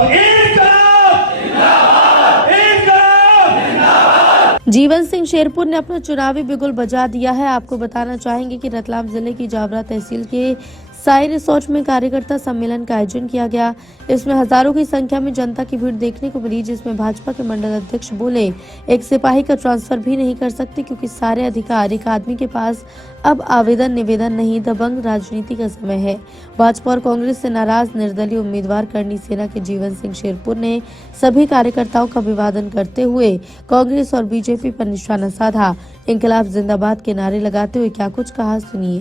तो जीवन सिंह शेरपुर ने अपना चुनावी बिगुल बजा दिया है। आपको बताना चाहेंगे कि रतलाम जिले की जावरा तहसील के साई रिसोर्ट में कार्यकर्ता सम्मेलन का आयोजन किया गया। इसमें हजारों की संख्या में जनता की भीड़ देखने को मिली, जिसमें भाजपा के मंडल अध्यक्ष बोले, एक सिपाही का ट्रांसफर भी नहीं कर सकते क्योंकि सारे अधिकार एक आदमी के पास। अब आवेदन निवेदन नहीं, दबंग राजनीति का समय है। भाजपा और कांग्रेस से नाराज निर्दलीय उम्मीदवार करणी सेना के जीवन सिंह शेरपुर ने सभी कार्यकर्ताओं का अभिवादन करते हुए कांग्रेस और बीजेपी पर निशाना साधा। इंकलाब जिंदाबाद के नारे लगाते हुए क्या कुछ कहा, सुनिए।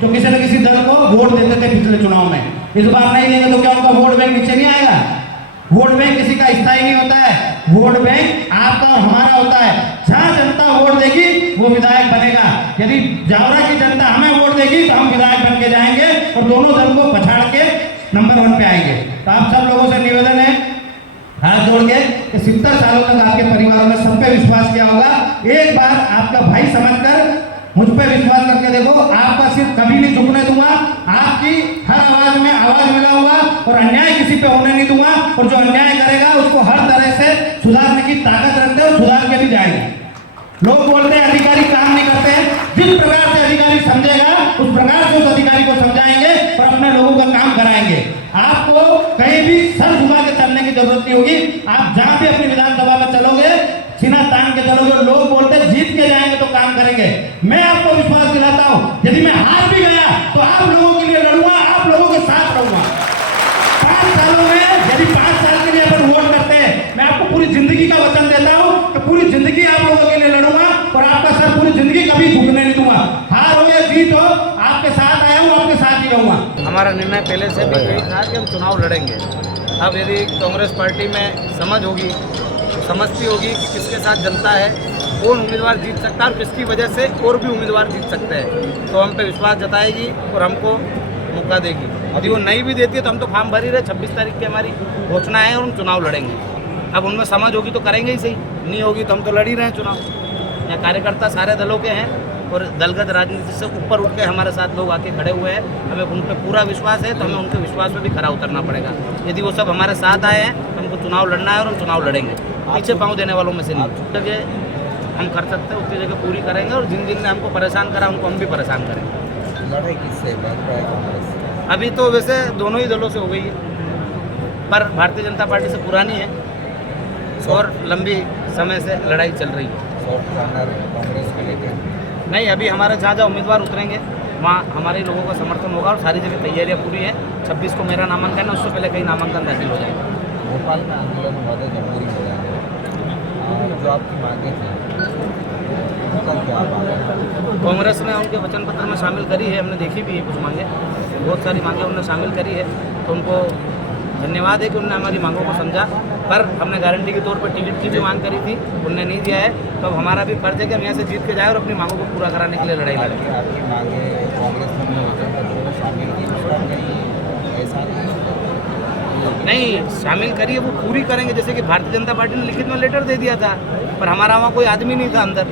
तो किसी न किसी दल को वोट देते थे पिछले चुनाव में, इस बार नहीं देंगे तो क्या उनका वोट बैंक नीचे नहीं आएगा? वोट बैंक किसी का स्थायी नहीं होता है, वोट बैंक आपका और हमारा होता है। जहां जनता वोट देगी वो विधायक बनेगा। यदि जावरा की जनता हमें वोट देगी तो हम विधायक बन के जाएंगे और दोनों दल को पछाड़ के नंबर 1 पे आएंगे। तो आप सब लोगों से निवेदन है हाथ जोड़ के कि 70 सालों तक आपके परिवारों ने सब पे विश्वास किया होगा, एक बार आपका भाई समझकर मुझ पे विश्वास करके देखो। आपका सिर कभी नहीं झुकने दूंगा, आपकी हर आवाज में आवाज मिला हुआ और अन्याय किसी पे होने नहीं दूंगा। और जो अन्याय करेगा उसको हर तरह से सुधारने की ताकत रखते हैं और सुधार के भी जाएंगे। लोग बोलते हैं अधिकारी काम नहीं करते हैं, जिस प्रकार से अधिकारी समझेगा उस प्रकार से उस अधिकारी को समझाएंगे और अपने लोगों का काम कराएंगे। आपको कहीं भी सर झुका के चलने की जरूरत नहीं होगी। आप जहां भी अपनी विधानसभा में चलोगे, सीना तान के चलोगे, लोग बोलते हैं जीत के जाएंगे तो काम करेंगे। मैं आपको विश्वास दिलाता हूं, यदि मैं हार भी गया तो आप लोगों के लिए लड़ूंगा, आप लोगों के साथ रहूंगा। 5 सालों में यदि 5 साल के लिए अपन वोट करते हैं, मैं आपको पूरी जिंदगी का वचन देता हूं कि पूरी जिंदगी आप लोगों के लिए लड़ूंगा और आपका सर पूरी जिंदगी कभी झुकने नहीं दूंगा। हार हो या जीत हो, आपके साथ आया हूं, आपके साथ ही रहूंगा। हमारा निर्णय पहले से भी यही था कि हम चुनाव लड़ेंगे। अब यदि कांग्रेस पार्टी में समझ होगी, समझती होगी कि किसके साथ जनता है, कौन उम्मीदवार जीत सकता है और किसकी वजह से और भी उम्मीदवार जीत सकते हैं, तो हम पे विश्वास जताएगी और हमको मौका देगी। यदि वो नहीं भी देती है तो हम तो फॉर्म भर ही रहे। 26 तारीख की हमारी घोषणा है और हम चुनाव लड़ेंगे। अब उनमें समझ होगी तो करेंगे ही सही, नहीं होगी तो हम तो लड़ ही रहे हैं चुनाव। यहाँ कार्यकर्ता सारे दलों के हैं और दलगत राजनीति से ऊपर उठ के हमारे साथ लोग आके खड़े हुए हैं। हमें उन पर पूरा विश्वास है, तो हमें उनके विश्वास में भी खरा उतरना पड़ेगा। यदि वो सब हमारे साथ आए हैं तो हमको चुनाव लड़ना है और हम चुनाव लड़ेंगे। पीछे पाँव देने वालों में से नहीं, जगह हम कर सकते हैं उतनी जगह पूरी करेंगे और जिन जिन ने हमको परेशान करा उनको हम भी परेशान करेंगे। लड़ाई किससे? अभी तो वैसे दोनों ही दलों से हो गई है, पर भारतीय जनता पार्टी से पुरानी है और लंबी समय से लड़ाई चल रही है। कांग्रेस के लेके नहीं, अभी हमारे जहाँ जहाँ उम्मीदवार उतरेंगे वहाँ हमारे लोगों का समर्थन होगा और सारी जगह तैयारियाँ पूरी है। 26 को मेरा नामांकन है, उससे पहले कई नामांकन दाखिल हो जाएंगे। भोपाल में आंदोलन हुआ था, जमहूरी हो जाएंगे, जो आपकी मांगे थी उनका क्या बात है? कांग्रेस ने उनके वचन पत्र में शामिल करी है, हमने देखी भी है कुछ मांगे, बहुत सारी मांगे उन्होंने शामिल करी है, तो उनको धन्यवाद है कि उन्होंने हमारी मांगों को समझा। पर हमने गारंटी के तौर पर टिकट की भी मांग करी थी, उन्होंने नहीं दिया है, तो अब हमारा भी फर्ज है कि हम यहाँ से जीत के जाए और अपनी मांगों को पूरा कराने के लिए लड़ाई लड़ेंगे। आपकी मांगे कांग्रेस ने वचन पत्र में शामिल की, उसका कहीं ऐसा नहीं शामिल करी है, वो पूरी करेंगे। जैसे कि भारतीय जनता पार्टी ने लिखित में लेटर दे दिया था, पर हमारा वहाँ कोई आदमी नहीं था अंदर,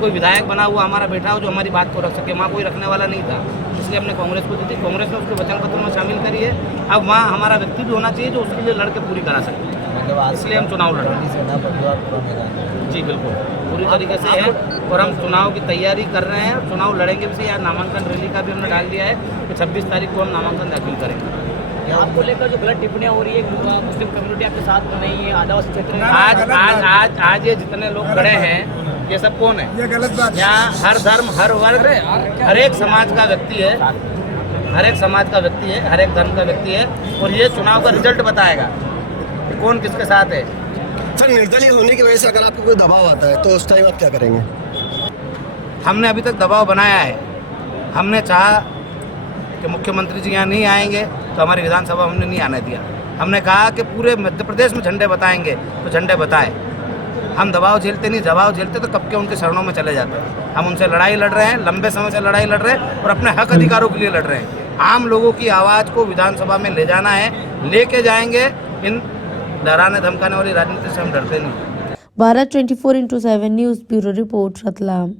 कोई विधायक बना हुआ हमारा बैठा हो जो हमारी बात को रख सके, वहाँ कोई रखने वाला नहीं था, इसलिए हमने कांग्रेस को दी थी। कांग्रेस ने उसके वचन पत्र में शामिल करी है। अब वहाँ हमारा व्यक्ति भी होना चाहिए जो उसके लिए लड़के पूरी करा सके, मतलब इसलिए हम चुनाव लड़ रहे हैं। सेना परिवार पूरा मैदान। जी बिल्कुल, पूरी तरीके से है और हम चुनाव की तैयारी कर रहे हैं। चुनाव लड़ेंगे भी। यार नामांकन रैली का भी हमने डाल दिया है कि 26 तारीख को हम नामांकन दाखिल करेंगे। आपको लेकर जो गलत टिप्पणियां हो रही है, मुस्लिम कम्युनिटी आपके साथ नहीं है, आदिवासी क्षेत्र में आज ये जितने लोग खड़े हैं ये सब कौन है? ये गलत बात। यहाँ हर धर्म, हर वर्ग, हर एक समाज का व्यक्ति है, हर एक समाज का व्यक्ति है, हर एक धर्म का व्यक्ति है और ये चुनाव का रिजल्ट बताएगा कि कौन किसके साथ है। सर, निर्दलीय होने की वजह से अगर आपको कोई दबाव आता है तो उस टाइम आप क्या करेंगे? हमने अभी तक दबाव बनाया है। हमने चाहा कि मुख्यमंत्री जी यहाँ नहीं आएंगे तो हमारी विधानसभा हमने नहीं आने दिया। हमने कहा कि पूरे मध्य प्रदेश में झंडे बताएंगे तो झंडे बताए। हम दबाव झेलते नहीं, दबाव झेलते तो कब के उनके शरणों में चले जाते हैं। हम उनसे लड़ाई लड़ रहे हैं, लंबे समय से लड़ाई लड़ रहे हैं और अपने हक अधिकारों के लिए लड़ रहे हैं। आम लोगों की आवाज़ को विधानसभा में ले जाना है, लेके जाएंगे। इन डराने धमकाने वाली राजनीति से हम डरते नहीं। Bharat 24/7 news bureau report, Ratlam.